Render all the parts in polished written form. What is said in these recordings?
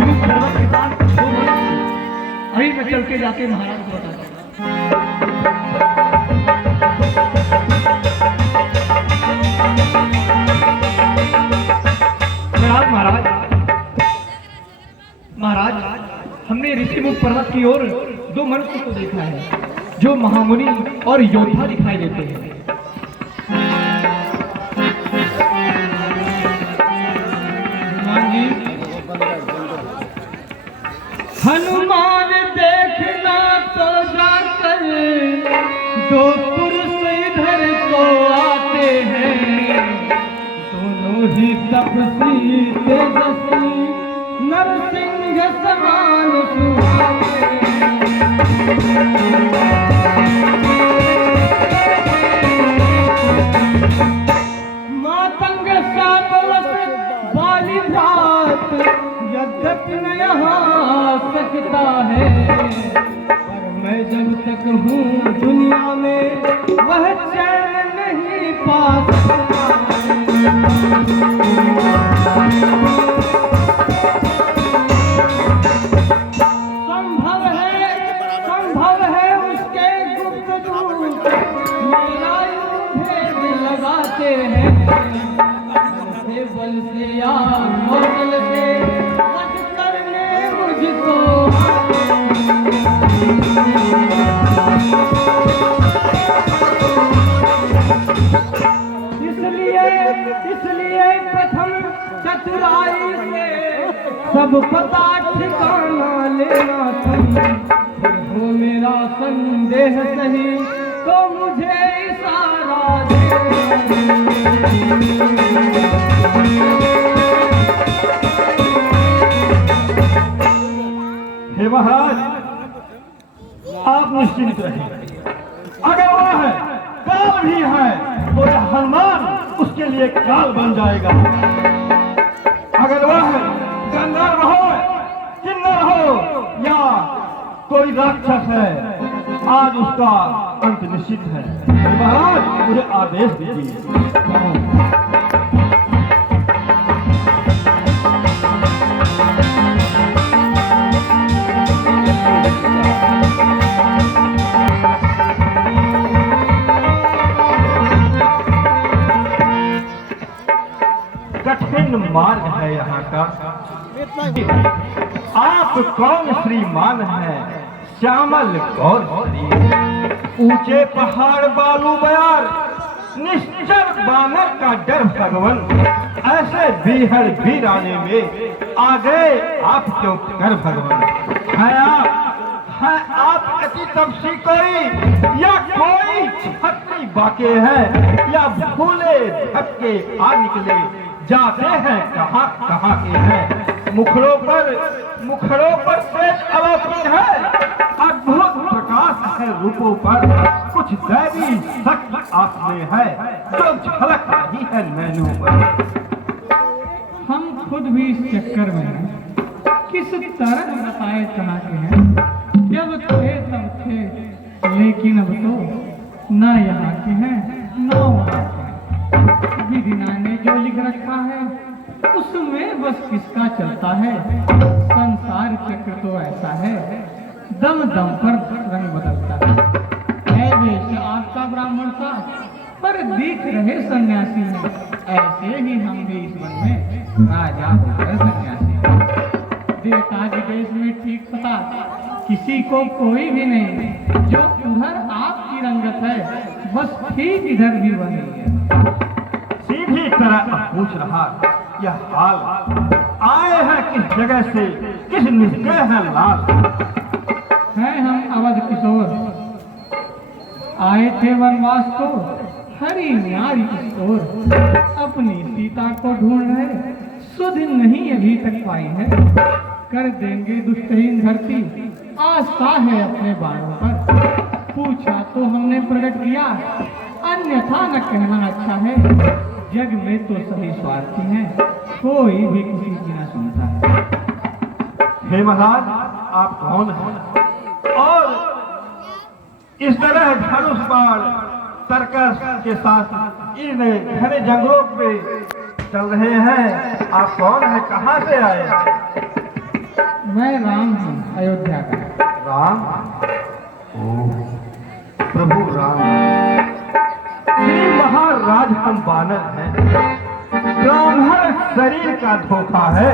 ऋषिमुख पर्वत के पास 2 मनुष्य। अभी मैं चल के जाके महाराज को बताता हूँ। महाराज महाराज, हमने ऋषिमुख पर्वत की ओर 2 मनुष्य को देखा है जो महामुनि और योद्धा दिखाई देते हैं। हनुमान देखना तो जाकर 2 पुरुष इधर को आते हैं, दोनों ही तपसी तेजस्वी नरसिंह समान सुहाते हैं। मातंग सापवत बाली भात यद्यपि न यहाँ सकता है, पर मैं जब तक हूँ दुनिया में वह चैन नहीं पा सकता संभव है उसके गुप्त दूत मेरा यूं भेद लगाते हैं, बल से या कौशल से वध करने मुझको इसलिए प्रथम चतुराई से सब पता ठिकाना लेना चाहिए। हो मेरा संदेह सही तो मुझे इशारा हे महाराज, आप निश्चिंत रहें। अगर वह है काल भी है तो यह हनुमान उसके लिए काल बन जाएगा। अगर वह गंधर्व हो, किन्नर हो या कोई राक्षस है, आज उसका अंत निश्चित है। महाराज मुझे आदेश दीजिए। कठिन मार्ग है यहाँ का। आप कौन श्रीमान है श्यामल गौर श्री, ऊंचे पहाड़ बालू बयार निश्चर बानर का डर भगवन, ऐसे बीहड़ बीराने में आ गए आप क्यों कर भगवन। है आप अति तपसी कोई या कोई छत्री बाके है, या भूले धक्के आ निकले जाते हैं कहाँ कहाँ के हैं। मुखड़ों पर तेज अलौकिक है, अद्भुत प्रकाश है रूपों पर, कुछ दैवी शक्ति आप में है जो झलक रही है नैनों पर। हम खुद भी इस चक्कर में हैं, किस तरह बताए कहाँ के हैं। जब थे तब थे, लेकिन अब तो ना यहाँ के हैं ना वहाँ के हैं। विधिना ने जो लिख रखा है उसमें बस किसका चलता है। संसार चक्र तो ऐसा है, दम दम पर रंग बदलता है। वेश आपका ब्राह्मण सा पर दिख रहे सन्यासी हैं, ऐसे ही हम भी इस वन में राजा होकर सन्यासी हैं। देवता विदेश में ठीक पता किसी को कोई भी नहीं, जो उधर आपकी रंगत है बस ठीक इधर भी बनी है। सीधी तरह पूछ रहा यह हाल, आए हैं किस जगह से, किस निष्ठे हैं लाल। हैं हम अवध किशोर, आए थे वनवास को हरी न्यारी किशोर, अपनी सीता को ढूंढ रहे सुध नहीं अभी तक पाई है। कर देंगे दुष्टहीन धरती आस्था है अपने बाणों पर, पूछा तो हमने प्रकट किया अन्यथा न कहना अच्छा है। जग में तो सभी स्वार्थी हैं, कोई भी किसी की न सुनता है। हे महाराज, आप कौन हैं और इस तरह धनुष बाण तर्कस के साथ इन घने जंगलों पे चल रहे हैं? आप कौन है, कहाँ से आए? मैं राम हूँ अयोध्या का। राम? ओ प्रभु राम, श्री महाराज हम बानर हैं, ब्राह्मण शरीर का धोखा है।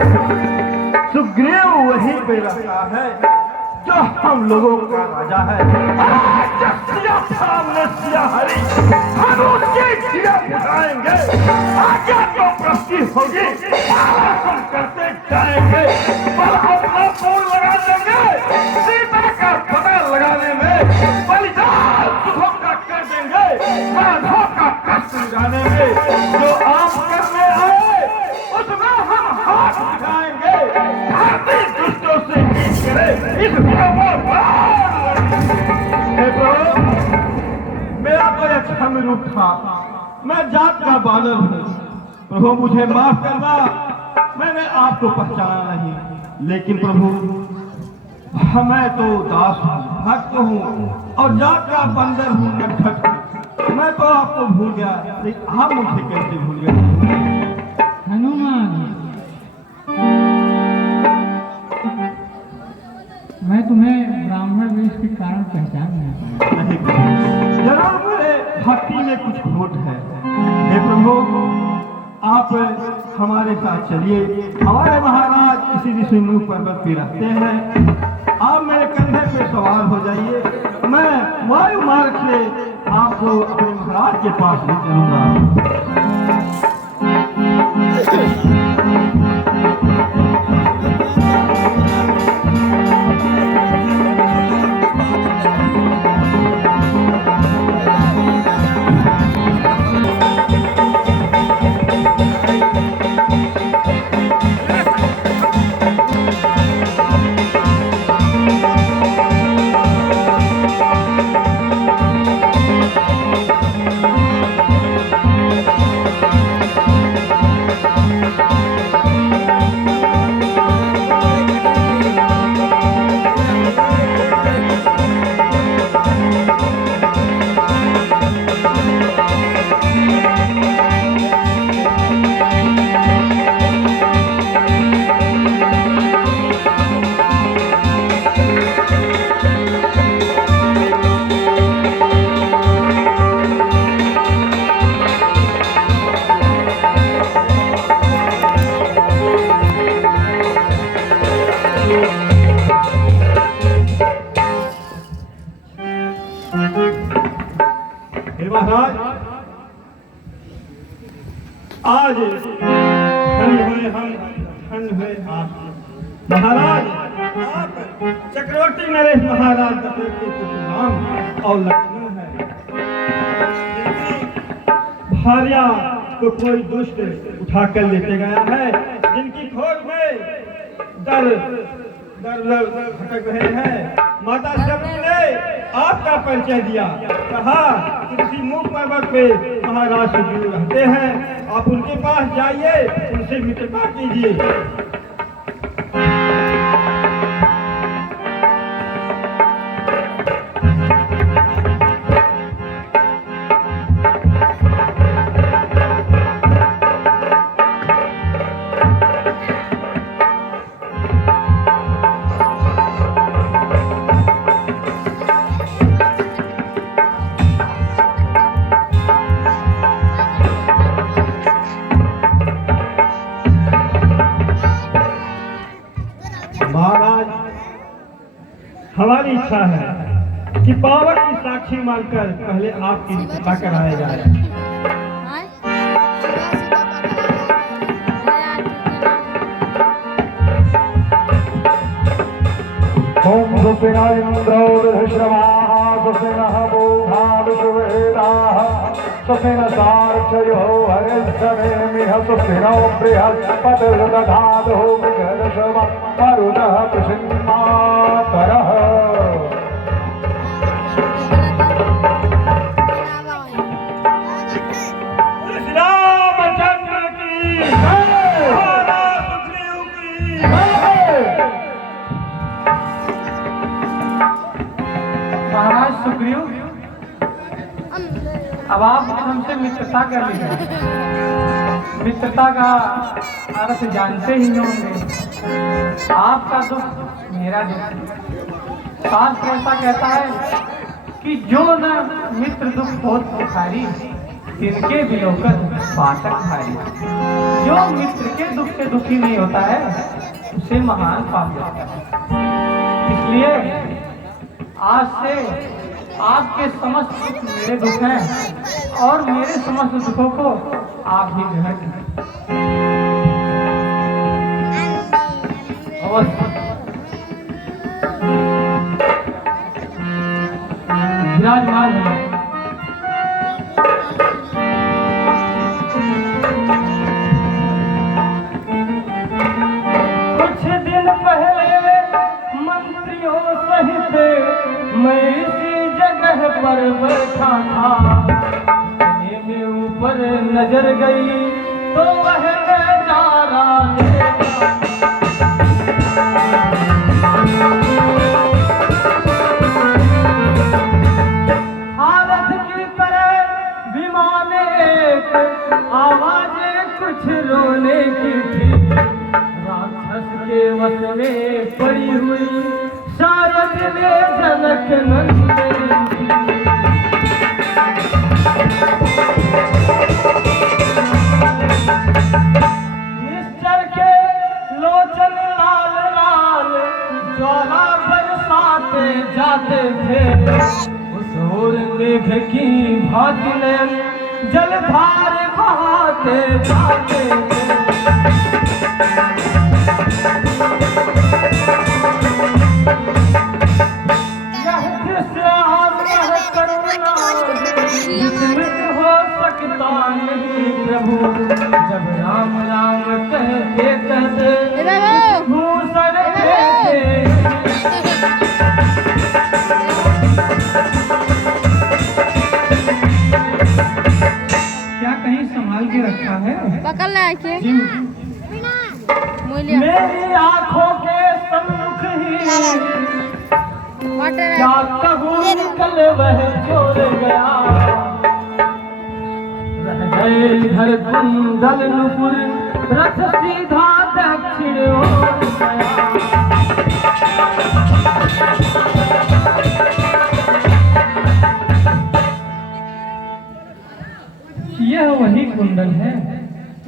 सुग्रीव वहीं पे रहता है जो हम लोगों का राजा है। सामने सिया हरी, हम उसके दिया बुलाएंगे। आज्ञा तो प्रस्ती होगी, हम करते जाएंगे। पर अपना फोन लगा देंगे, सीता का पता लगाने में बलिदान सुखों का कर देंगे, साधों का कष्ट मिटाने में जो आप करने आए उसमें हम हाथ उठाएंगे। धरती दुष्टों से जीत करे इस मेरा कोई अच्छा रूप था, मैं जात का बानर हूँ। प्रभु मुझे माफ करना, मैंने आपको पहचाना नहीं। लेकिन प्रभु मैं तो दास हूँ, भक्त हूँ और जात का बंदर हूँ, नटखट हूँ। मैं तो आपको भूल गया, लेकिन आप मुझे कैसे भूल गए? हनुमान, मैं तुम्हें ब्राह्मण वेश के कारण पहचान नहीं पाया। जरूर मेरे भक्ति में कुछ खोट है। हे प्रभु, आप हमारे साथ चलिए। हमारे महाराज इसी ऋषिमुख पर्वत पे रहते हैं। आप मेरे कंधे पे सवार हो जाइए, मैं वायु मार्ग से आपको अपने महाराज के पास ले चलूंगा। महाराज, आज धन्य हुए हम, धन्य हुए आप। महाराज, आप चक्रवर्ती नरेश महाराज दशरथ के पुत्र राम और लक्ष्मण है। भार्या को कोई दुष्ट उठाकर लेते गया है, जिनकी खोज में दर भटक रहे हैं। माता शबरी ने आपका परिचय दिया, कहा कि किसी मुख पर्वत पे महाराज सुग्रीव रहते हैं, आप उनके पास जाइए, उनसे मित्रता कीजिए। महाराज, हमारी इच्छा है कि पावक की साक्षी मानकर पहले आपकी निष्ठा कराया जाए। ओम सुपिन इंद्रो विश्रवाः सुपिनः बोधा विश्ववेदाः सुपिन सार्चयो हरिश्चरेमिह सुपिनो बृहस्पतिर्दधातुः मृगर्षव मरुतः प्रसिन्मातरः। रामचंद्र की जय, महाराज सुग्रीव की जय। महाराज सुग्रीव, अब आप हमसे मित्रता कर लीजिए। मित्रता का अर्थ जानते ही होंगे। आपका दुख मेरा दुख। शास्त्र ऐसा कहता है कि जो न मित्र दुख हो सुखारी, तिनके बिलोकर पातक भारी। जो मित्र के दुख से दुखी नहीं होता है उसे महान पाप जाता है। इसलिए आज से आपके समस्त दुख मेरे दुख हैं और मेरे समस्त दुखों को आप ही ग्रहण करें। विराजमान है। कुछ दिन पहले मंत्रियों सहित मैं इसी जगह पर बैठा था। मेरे ऊपर नजर गई तो वह नजारा हालत की तरह विमान एक आवाजें कुछ रोने की थी। राक्षस के वश में पड़ी हुई शारद ने जनक नंदनी निश्चर के लोचन लाल लाल ज्वाला बरसाते जाते थे। उस ओर मेघ की भांति नयन जलधार बहाते जाते थे। यह दृश्य आत्मा करुणा विस्मित हो सकता नहीं प्रभु। जब राम राम कहते कहते भूषण देते। क्या कहीं संभाल के रखा है? पकड़ ले आके जी। मेरी आंखों के सम्मुख ही क्या कहूँ निकल वह चोर गया। रह गए इधर कुंदल नुपुर रथ सीधा दक्षिण ओर गया। यह वही कुंडल है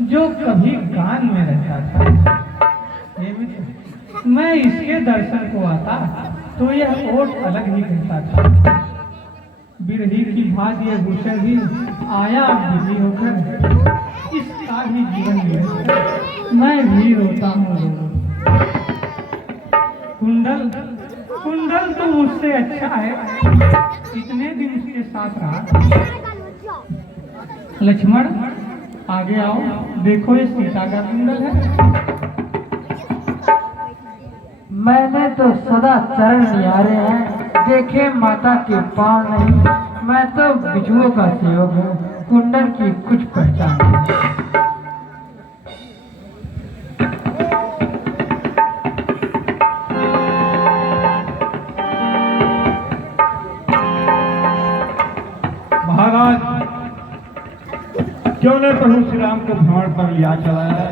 जो कभी कान में रहता था। हे मित्र, मैं इसके दर्शन को आता तो यह ओट अलग ही कहता था। बिरही की भात यह भूषण भी आया बिजी होकर इसका ही जीवन ले। मैं भी रोता हूँ कुंडल कुंडल तो मुझसे अच्छा है। इतने दिन उसके साथ रहा। लक्ष्मण आगे आओ, देखो ये सीता का कुंडल है। मैंने तो सदा चरण निहारे हैं, देखे माता के पाँव नहीं। मैं तो बिजुओं का सेवक हूँ, कुंडल की कुछ पहचान नहीं। महाराज क्यों ने प्रभु श्री राम को भ्रमण पर लिया चला है?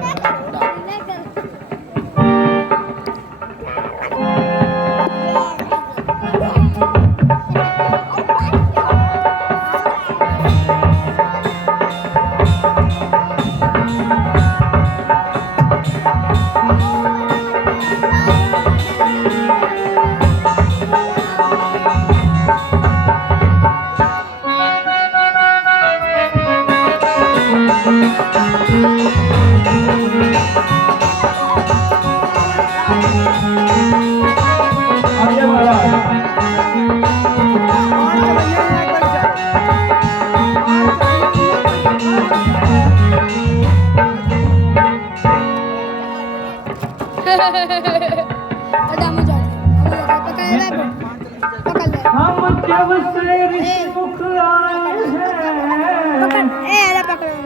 हम जब से ऋषिमुख आए हैं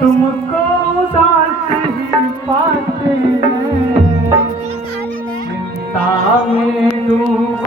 तुमको उदास ही पाते हैं। चिंता में डूबा